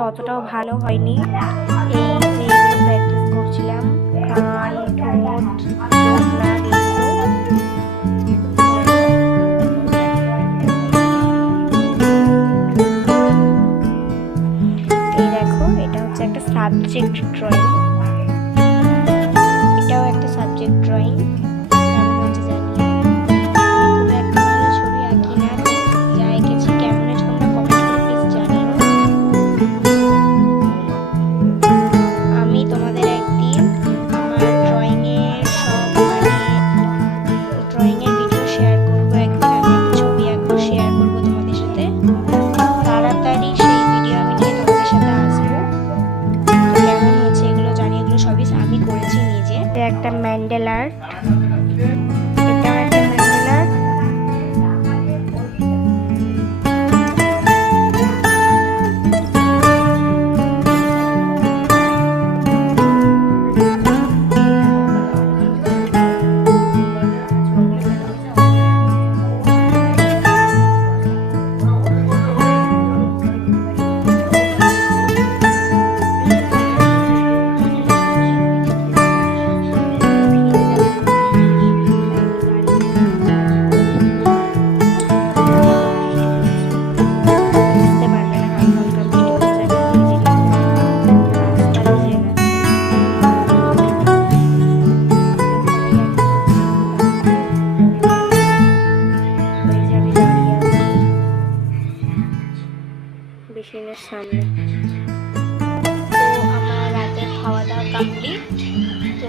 ড্রয়িংটা অতটাও ভালো হয়নি। এই যে প্র্যাকটিস করছিলাম, কান, ঠোঁট, চোখ, নাক এগুলো। এই দেখো, এটা হচ্ছে একটা সাবজেক্ট ড্রয়িং। এটাও একটা সাবজেক্ট ড্রয়িং। কেমন হচ্ছে জানি না, খুব একটা ভালো ছবি আঁকি না। যা এঁকেছি কেমন হয়েছে তোমরা কমেন্ট করে প্লিজ জানিও। আমি তোমাদের একদিন আমার ড্রয়িংয়ের সব ড্রয়িংয়ের ভিডিও শেয়ার করবো। একদিন আমি একটা ছবি আঁকবো, শেয়ার করবো তোমাদের সাথে। তাড়াতাড়ি সেই ভিডিও আমি নিয়ে তোমাদের সাথে আসবো। তো কেমন হচ্ছে এগুলো জানি, এগুলো সবই আমি করেছি নিজে। একটা ম্যান্ডেল আর্ট, এটাও একটা ম্যান্ডেল আর্ট। মেশিনের সামনে। তো আমার রাতের খাওয়া দাওয়া কমপ্লিট। তো